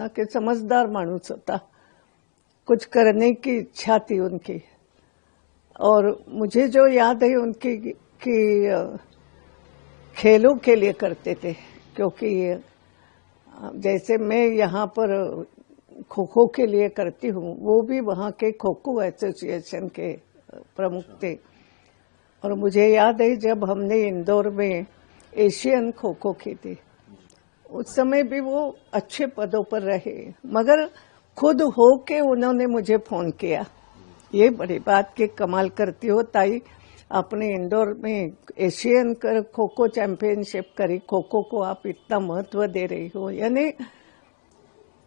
कि समझदार माणूस होता, कुछ करने की इच्छा थी उनकी। और मुझे जो याद है उनकी कि खेलों के लिए करते थे, क्योंकि जैसे मैं यहाँ पर खो खो के लिए करती हूँ, वो भी वहाँ के खो खो एसोसिएशन के प्रमुख थे। और मुझे याद है जब हमने इंदौर में एशियन खो खो की थी, उस समय भी वो अच्छे पदों पर रहे, मगर खुद हो के उन्होंने मुझे फोन किया। ये बड़ी बात की कमाल करती हो ताई, अपने इंदौर में एशियन खो खो चैंपियनशिप करी, खो खो को आप इतना महत्व दे रही हो। यानी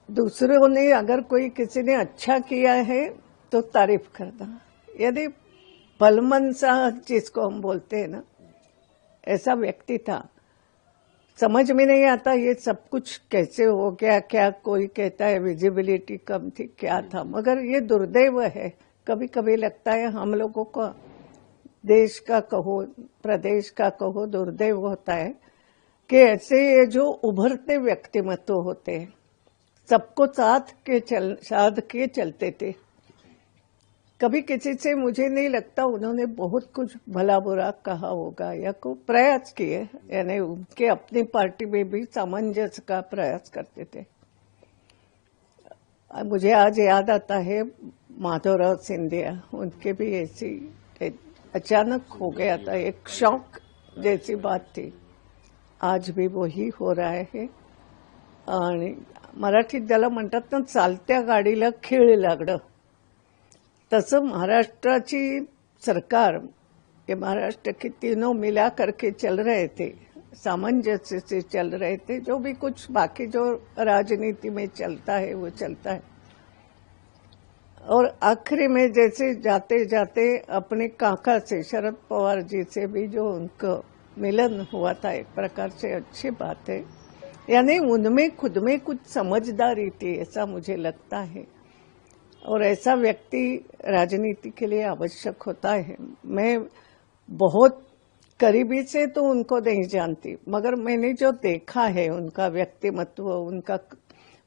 दूसरों ने अगर कोई किसी ने अच्छा किया है तो तारीफ करना, यदि भलमन सा जिसको हम बोलते हैं ना, ऐसा व्यक्ति था। समझ में नहीं आता ये सब कुछ कैसे हो गया, क्या कोई कहता है विजिबिलिटी कम थी, क्या था, मगर ये दुर्दैव है। कभी कभी लगता है हम लोगों को, देश का कहो प्रदेश का कहो, दुर्दैव होता है कि ऐसे ये जो उभरते व्यक्तिमत्व होते हैं, सबको साथ के चलते थे। कभी किसी से मुझे नहीं लगता उन्होंने बहुत कुछ भला बुरा कहा होगा या को प्रयास किए, यानी उनके अपनी पार्टी में भी सामंजस्य का प्रयास करते थे। मुझे आज याद आता है माधवराव सिंधिया, उनके भी ऐसी अचानक हो गया था, एक शौक जैसी बात थी। आज भी वही हो रहा है। आणि मराठीत ज्याला म्हणतात ना, चालत्या गाडीला खीळ लागणं, तसं महाराष्ट्राची सरकार, ये महाराष्ट्र के तीनों मिला करके चल रहे थे, सामंजस्य से चल रहे थे। जो भी कुछ बाकी जो राजनीति में चलता है वो चलता है। और आखिरी में जैसे जाते जाते अपने काका से, शरद पवार जी से भी जो उनको मिलन हुआ था, एक प्रकार से अच्छी बात है। यानी उनमें खुद में कुछ समझदारी थी, ऐसा मुझे लगता है। और ऐसा व्यक्ति राजनीति के लिए आवश्यक होता है। मैं बहुत करीबी से तो उनको नहीं जानती, मगर मैंने जो देखा है उनका व्यक्तिमत्व, उनका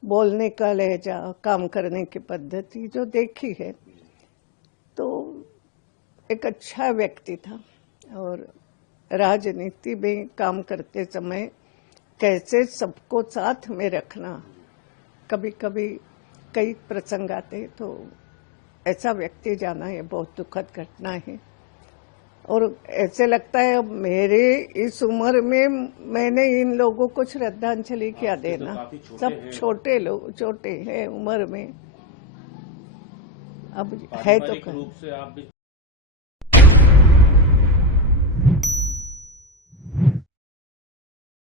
बोलने का लहजा, काम करने की पद्धति जो देखी है, तो एक अच्छा व्यक्ति था। और राजनीति में काम करते समय कैसे सबको साथ में रखना, कभी कभी कई प्रसंग आते तो ऐसा व्यक्ति जाना ये बहुत दुखद घटना है। और ऐसे लगता है अब मेरे इस उम्र में मैंने इन लोगों को श्रद्धांजलि क्या देना। सब छोटे लोग, छोटे हैं उम्र में, अब है तो